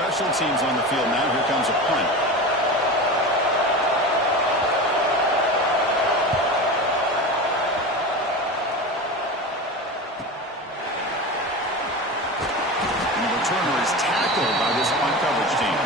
special teams on the field now. Here comes a punt. And the returner is tackled by this punt coverage team.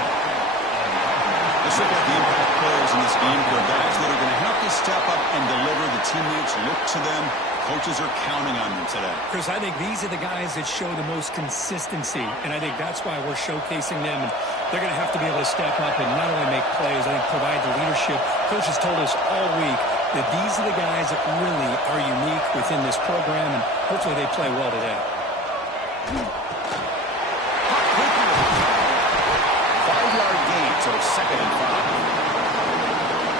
Let's look at the impact players in this game. They're guys that are going to have to step up and deliver. The teammates look to them. Coaches are counting on them today. Chris, I think these are the guys that show the most consistency, and I think that's why we're showcasing them. And they're going to have to be able to step up and not only make plays, I think provide the leadership. Coach has told us all week that these are the guys that really are unique within this program, and hopefully they play well today. 5-yard gain, so 2nd and 5.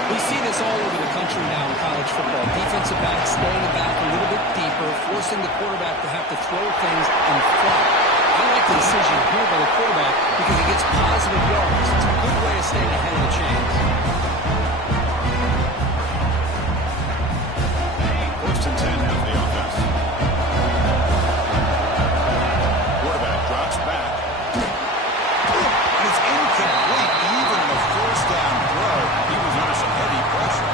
We see this all over the country now in college football. Defensive backs staying back a little bit deeper, forcing the quarterback to have to throw things in front. I like the decision here by the quarterback because he gets positive yards. It's a good way of staying ahead of the chains. 1st and 10 now for the offense. Quarterback drops back. And it's incomplete even in a 1st down throw. He was under some heavy pressure.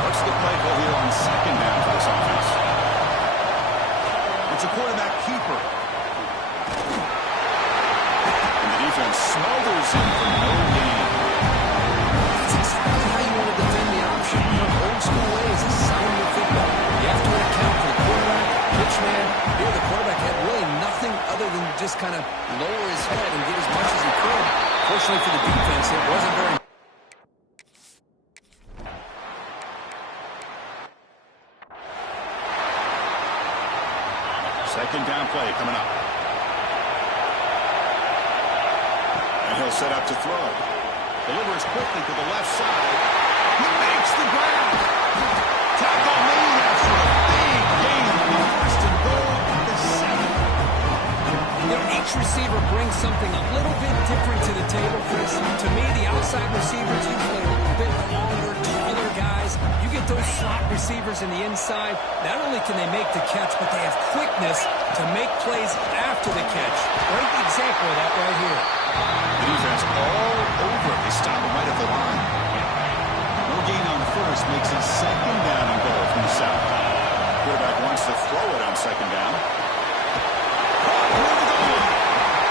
What's the play call here on 2nd down for this offense? It's a quarterback keeper. And the defense smothers him for no gain. That's exactly how you want to defend the option. Old school ways is sound of football. You have to account for the quarterback, pitch man. Here the quarterback had really nothing other than just kind of lower his head and get as much as he could. Fortunately for the defense, it wasn't very. 2nd down play coming up. And he'll set up to throw. Delivers quickly to the left side. He makes the grab. Tackle made after a big gain. 1st and goal at the 7. You know, each receiver brings something a little bit different to the table, Chris. To me, the outside receivers usually are a bit longer, taller guys. You get those slot receivers in the inside. Not only can they make the catch, but they have quickness to make plays after the catch. Great example of that right here. The defense all over. They stop him right at the line. No gain on 1st makes it 2nd down and goal from the 7. Quarterback wants to throw it on 2nd down.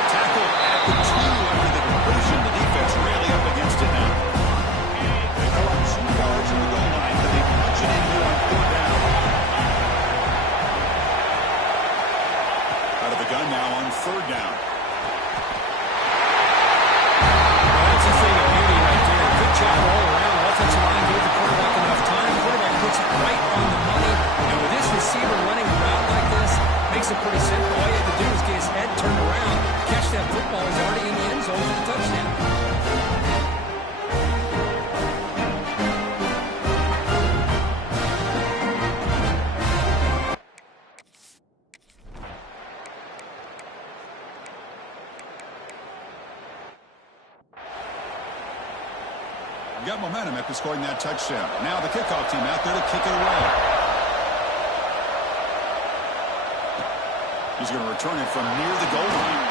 Tackled at the 2 after the completion. The defense really up against it now. They go up 2 yards from the goal line, but they punch it in here on 4th down. Out of the gun now on 3rd down. That's a thing of beauty right there. Good job all around. Offensive line gave the quarterback enough time. The quarterback puts it right on the money. And with this receiver running around like this, makes it pretty simple. All you have to do is get his head turned around, catch that football. He's already in the end zone for the touchdown. Got momentum after scoring that touchdown. Now the kickoff team out there to kick it away. He's going to return it from near the goal line.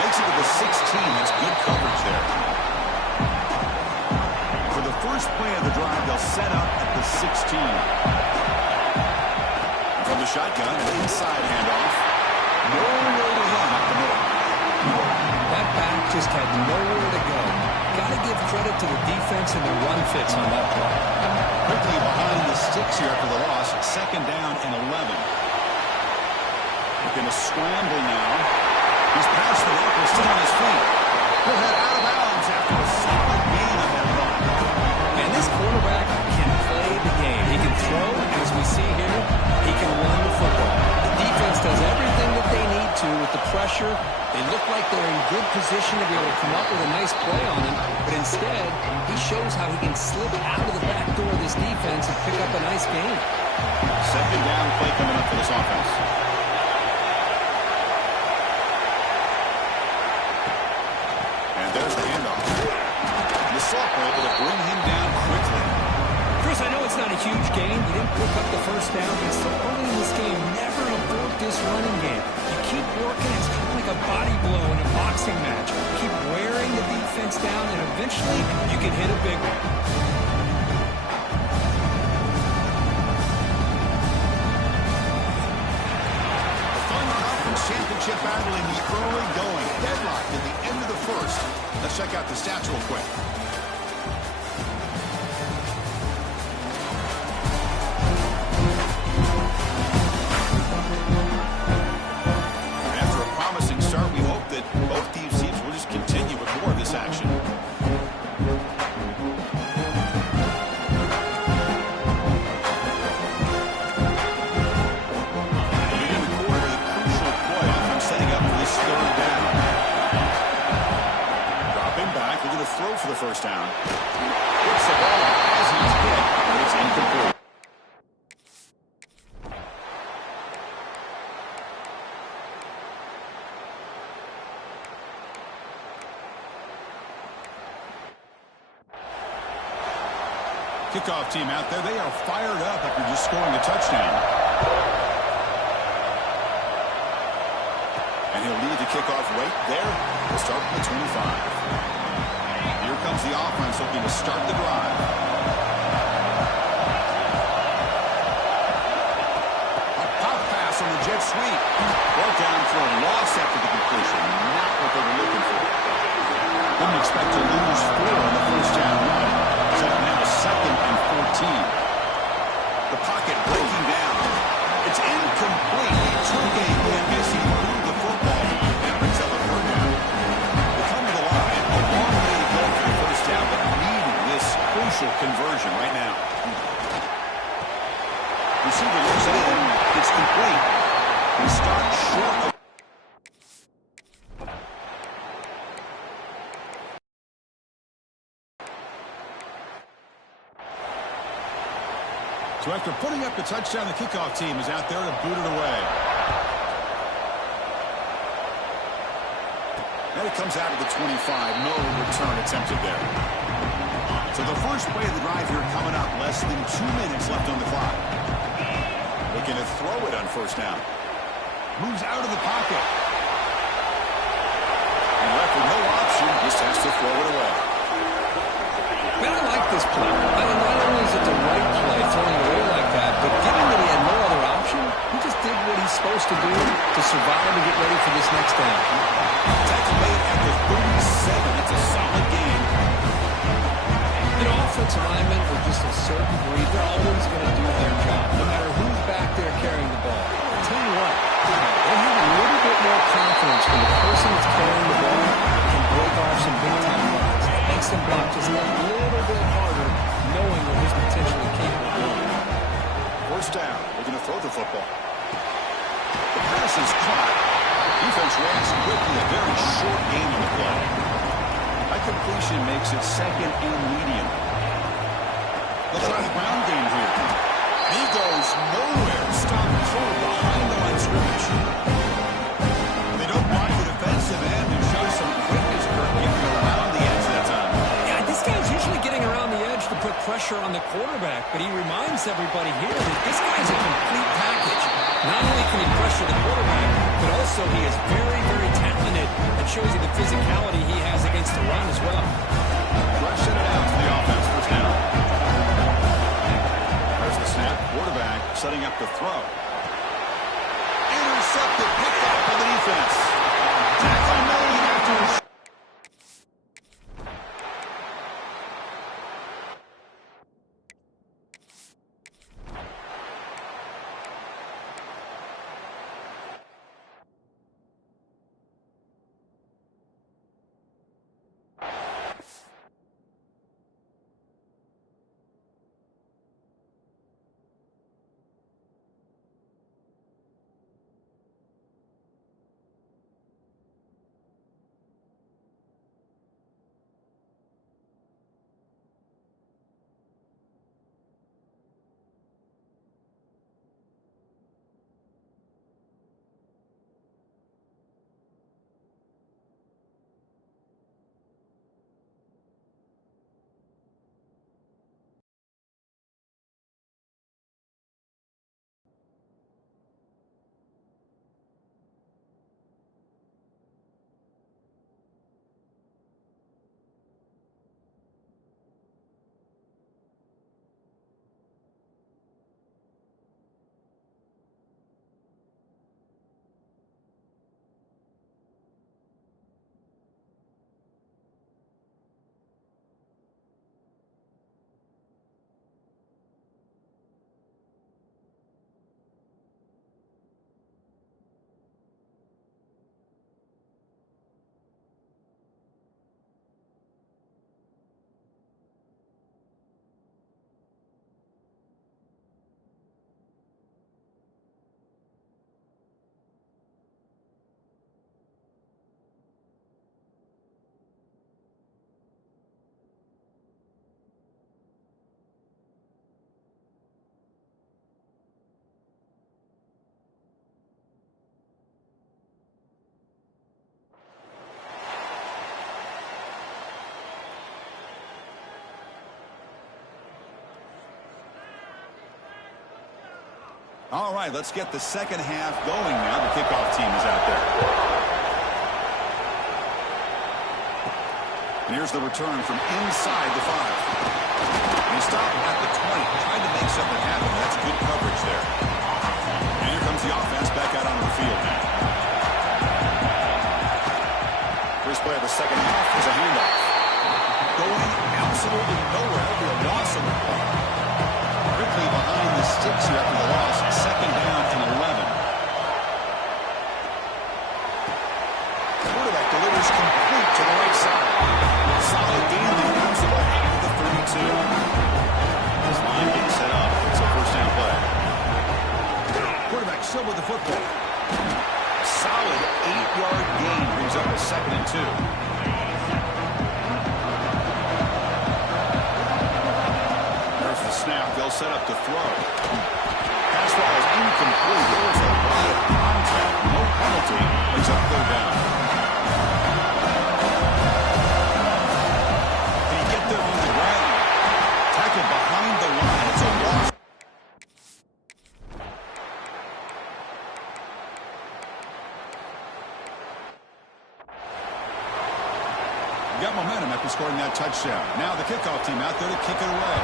Makes it to the 16. That's good coverage there. For the first play of the drive, they'll set up at the 16. From the shotgun, an inside handoff. Nowhere to run up the middle. That back just had nowhere to go. Got to give credit to the defense and the run fits on that play. Quickly behind the sticks here after the loss. 2nd down and 11. Looking to scramble now. He's past the tackle, still on his feet. He'll head out of bounds after a solid gain on that run. And this quarterback can play the game. He can throw, and as we see here, he can run the football. The defense does everything that they need to with the pressure. They look like they're in good position to be able to come up with a nice play on him, but instead, he shows how he can slip out of the back door of this defense and pick up a nice gain. 2nd down play coming up for this offense. And there's the handoff. The sophomore able to bring him down quickly. Chris, I know it's not a huge gain. You didn't pick up the 1st down, but it's so early in this game. Never abort this running game. You keep working. It's kind of like like a body blow in a boxing match. Keep wearing the defense down, and eventually you can hit a big one. Championship battle in the early going. Deadlocked at the end of the first. Let's check out the stats real quick. After a promising start, we hope that both teams will just continue with more of this action. Throw for the first down. Gets the ball as he's hit, but it's incomplete. Kickoff team out there, they are fired up after just scoring a touchdown. And he'll lead the kickoff right there. We'll start with the 25. Here comes the offense looking to start the drive. A pop pass on the jet sweep. Brought down for a loss after the completion. Not what they were looking for. Didn't expect to lose 4 on the first down run. So now 2nd and 14. The pocket breaking down. It's incomplete. He took a hit as he moved the football and brings up a 3rd down. They come to the line. A long way to go for the first down, but needing this crucial conversion right now. Receiver looks it in. It's complete. He starts short of. So after putting up the touchdown, the kickoff team is out there to boot it away. And it comes out of the 25. No return attempted there. So the first play of the drive here coming up. Less than 2 minutes left on the clock. Looking to throw it on first down. Moves out of the pocket. And left with no option. Just has to throw it away. Man, I like this play. I mean, not only is it the right play, throwing it away like that, but given that he had no other option, he just did what he's supposed to do to survive and get ready for this next down. Tackle made at the 37. It's a solid game. You know, offensive linemen are just a certain breed. They're always going to do their job, no matter who's back there carrying the ball. I'll tell you what, they have a little bit more confidence when the person that's carrying the ball can break off some big-time runs. It makes them block just a little bit harder, knowing what he's potentially capable of doing. First down. We're going to throw the football. The pass is caught. Defense reacts quickly. A very short game on the play. That completion makes it 2nd and medium. Let's try the ground game here. He goes nowhere. Stopped cold behind the line scrimmage. They don't block the defensive end and show some quickness for getting around the edge that time. Yeah, this guy's usually getting around the edge to put pressure on the quarterback, but he reminds everybody here that this guy's a complete package. Not only can he pressure the quarterback, but also he is very, very talented and shows you the physicality he has against the run as well. Rushing it out to the offense. First down. There's the snap. Quarterback setting up the throw. Intercepted. Picked up by the defense. Tackle made after. All right, let's get the second half going now. The kickoff team is out there. And here's the return from inside the 5. And he stopped at the 20, trying to make something happen. That's good coverage there. And here comes the offense back out onto the field now. First play of the second half is a handoff. Going absolutely nowhere. It'll be a loss of the ball. Quickly behind the sticks here after the loss. Second down and 11. The quarterback delivers complete to the right side. Solid gain that moves the ball out to the 32. This line being set up. It's a first down play. Quarterback still with the football. Solid 8-yard gain brings up a 2nd and 2. Snap, they'll set up to throw. Pass ball is incomplete. There was a lot of contact. No penalty. Brings up 3rd down. Can he get there on the ground? Tackled behind the line. It's a loss. Got momentum after scoring that touchdown. Now the kickoff team out there to kick it away.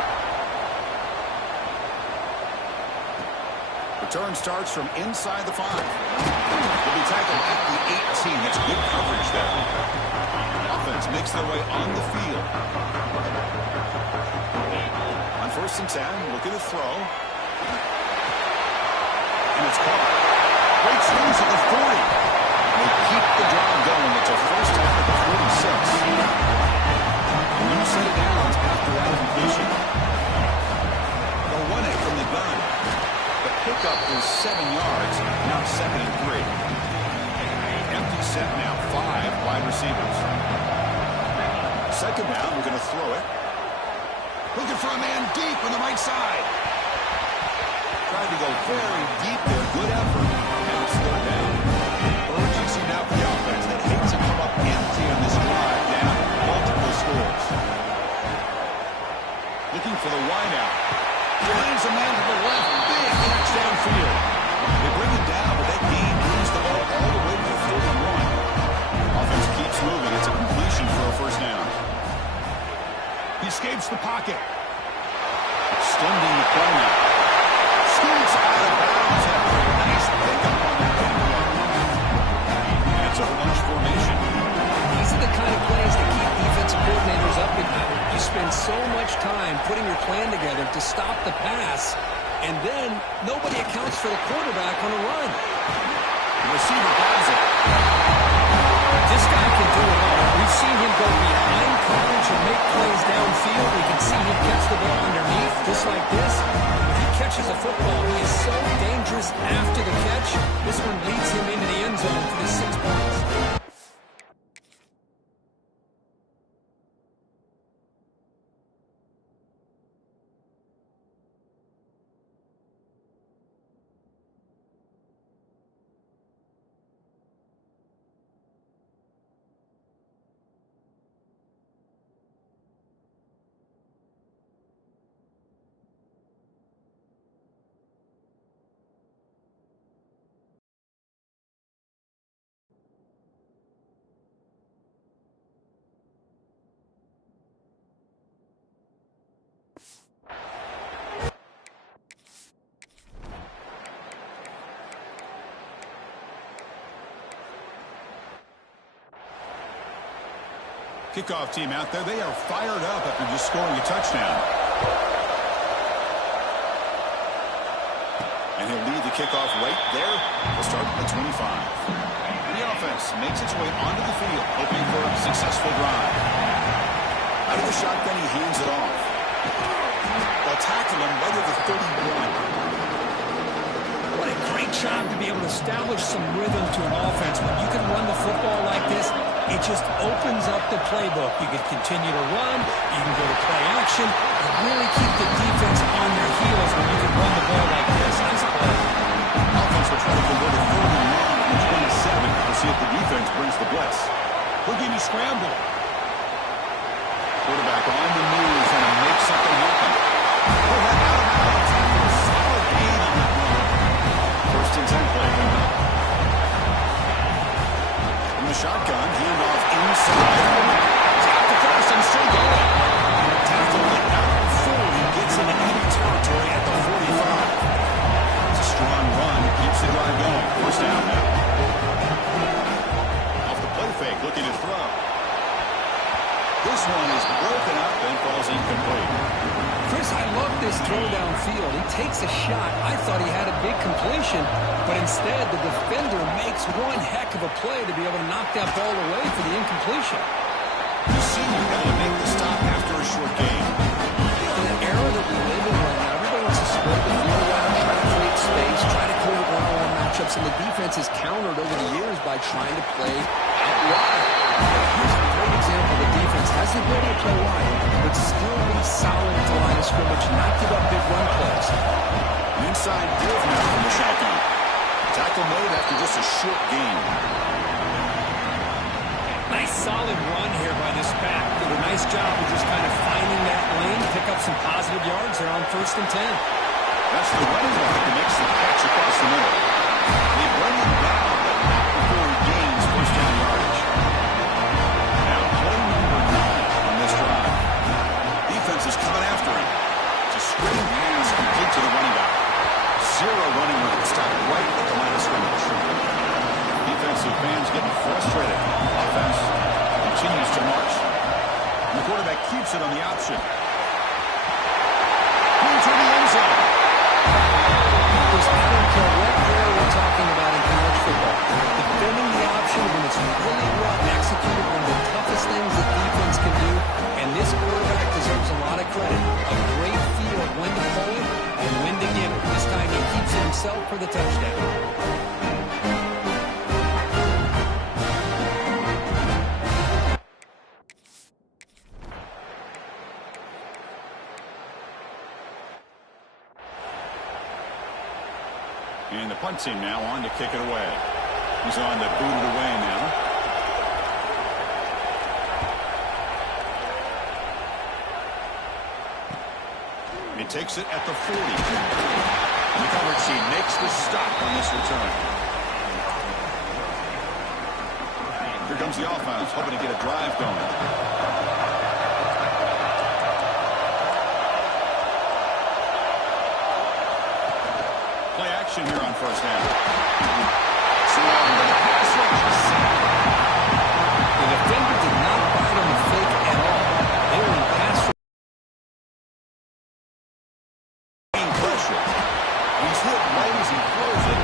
Return starts from inside the 5. Will be tackled at the 18. That's good coverage there. Offense makes their way on the field. On 1st and 10, looking to throw. And it's caught. Great swings at the 40. They keep the drive going. It's a first down at the 46. And you set it down after that completion. They'll run it from the gun. The pickup is 7 yards. Now 2nd and 3. Empty set now. 5 wide receivers. Second down. We're going to throw it. Looking for a man deep on the right side. Tried to go very deep there. Good effort. And it's 3rd down. Urgency now for the offense. They hate to come up empty on this drive. Down multiple scores. Looking for the wideout. Finds a man to the left. Big catch downfield. They bring it down, but that gain moves the ball all the way to the 41. Offense keeps moving. It's a completion for a first down. He escapes the pocket. Extending the play now. Scoots out of bounds. Nice pickup on that one. That's a bunch formation. These are the kind of plays that keep defensive coordinators up at night. You spend so much time putting your plan together to stop the pass, and then nobody accounts for the quarterback on a run. The receiver grabs it. This guy can do it all. We've seen him go behind coverage and make plays downfield. We can see him catch the ball underneath, just like this. When he catches a football, he is so dangerous after the catch. This one leads him into the end zone for the 6 points. Kickoff team out there. They are fired up after just scoring a touchdown. And he'll lead the kickoff right there. We'll start at the 25. And the offense makes its way onto the field, hoping for a successful drive. Out of the shotgun, he hands it off. They'll tackle him right at the 31. What a great job to be able to establish some rhythm to an offense. When you can run the football like this, it just opens up the playbook. You can continue to run. You can go to play action. And really keep the defense on their heels when you can run the ball like this. Nice play. Offense will try to convert a 31 and 27 to see if the defense brings the blitz. Houdini scramble. Quarterback on the move and make something happen. Pull that out of bounds after a solid gain on that run. throw downfield. He takes a shot. I thought he had a big completion, but instead the defender makes one heck of a play to be able to knock that ball away for the incompletion. The senior able to make the stop after a short game. In the era that we live in right now, everybody wants to spread the field out, try to create space, try to clear one-on-one matchups, and the defense has countered over the years by trying to play out wide. Here's a great example. The defense has the ability to play wide, but still be solid at the line of scrimmage, not give up big run plays. An inside give now from the shotgun. Tackle made after just a short game. Nice solid run here by this back. Did a nice job of just kind of finding that lane, pick up some positive yards there on 1st and 10. That's the running back that makes the catch across the middle. They run him down, but not before he gains first down yardage. Now play number 9 on this drive. Defense is coming after him. It's a screen pass complete to the running back. 0 running room. Stop right at the line of scrimmage. Defensive fans getting frustrated. Offense continues to march. And the quarterback keeps it on the option. Into the end zone. I don't care what player we're talking about in college football. Defending the option when it's really well executed, one of the toughest things that defense can do, and this quarterback deserves a lot of credit. A great feel of when to pull it and when to give it. This time he keeps it himself for the touchdown. And the punt team now on to kick it away. He's on to boot it away now. He takes it at the 40. And the coverage team makes the stop on this return. Here comes the offense, hoping to get a drive going. Here on first down. The defender did not bite on the fake at all. They were in pass pressure. He's hit right as he throws it.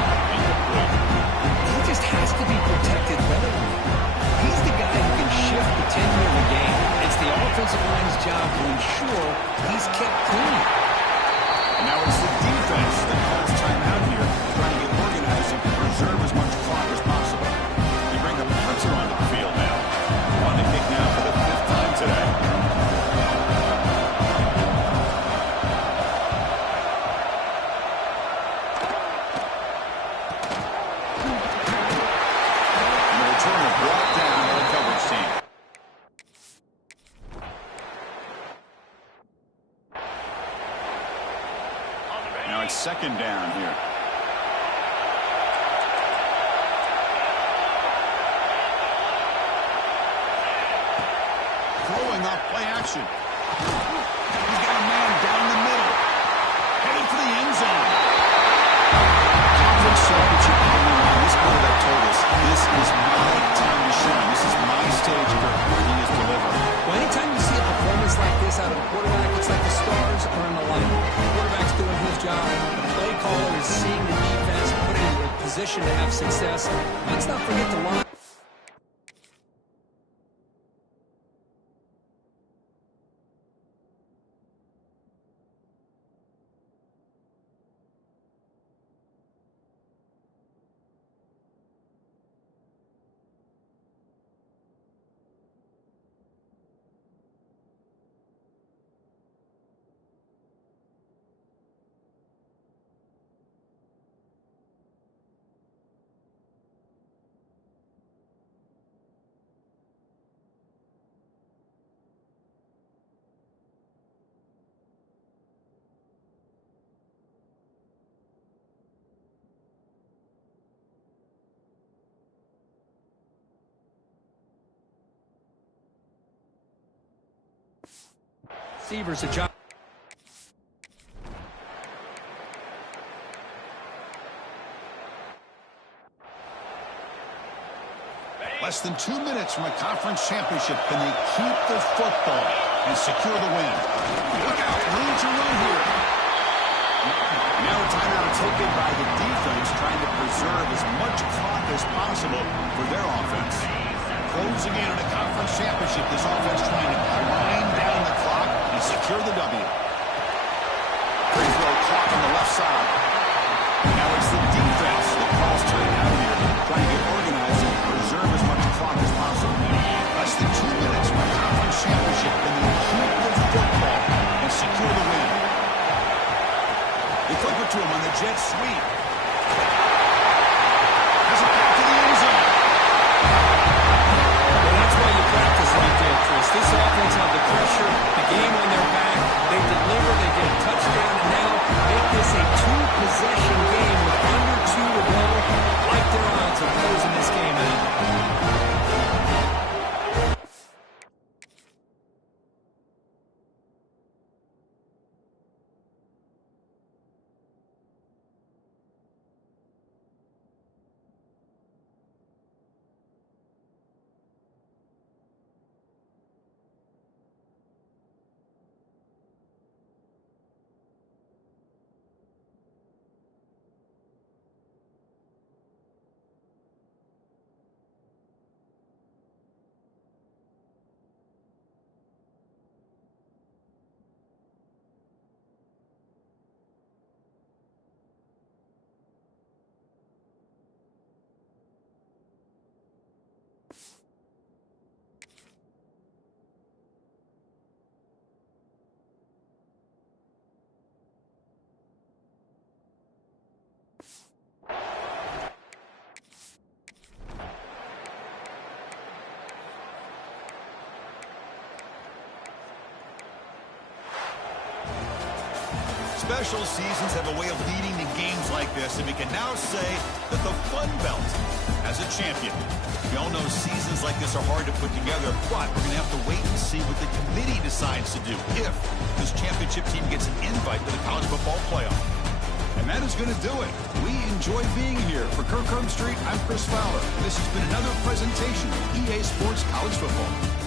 He just has to be protected better than that. He's the guy who can shift the tenure of the game. It's the offensive line's job to ensure he's kept clean. And now it's the defense that calls timeout here, trying to get organized and preserve as much clock as possible. They bring the punter onto the field now. On the kick now for the 5th time today. And the returner brought down by the coverage team. Now it's 2nd down here. Throwing off play action. He's got a man down the middle. Headed for the end zone. Confidence championship on the line. This quarterback told us, this is my time to shine. This is my stage where he is delivering. Well, anytime you see a performance like this out of a quarterback, it's like the stars are in alignment. The quarterback's doing his job. The play caller is seeing the defense, putting it in a position to have success. Let's not forget the line. Receivers adjust. Less than 2 minutes from a conference championship. Can they keep the football and secure the win? Look out, room to run here. taken by the defense, trying to preserve as much clock as possible for their offense. Closing in on a conference championship, this offense trying to grind down the clock and secure the W. Free throw clock on the left side. Now it's the defense that calls timeout here, trying to get organized and preserve as much clock as possible. Less than 2 minutes for a conference championship, and they keep the football and secure the win. They flip it to him on the jet sweep. Has it back to the end zone. Well, that's why you practice right there, Chris. This offense had the pressure, the game on their back. They deliver, they get a touchdown, and now make this a two-possession game with under 2 to go. Like their odds of closing this game out. Special seasons have a way of leading to games like this, and we can now say that the Fun Belt has a champion. We all know seasons like this are hard to put together, but we're going to have to wait and see what the committee decides to do if this championship team gets an invite to the college football playoff. And that is going to do it. We enjoy being here. For Kirk Street, I'm Chris Fowler. This has been another presentation of EA Sports College Football.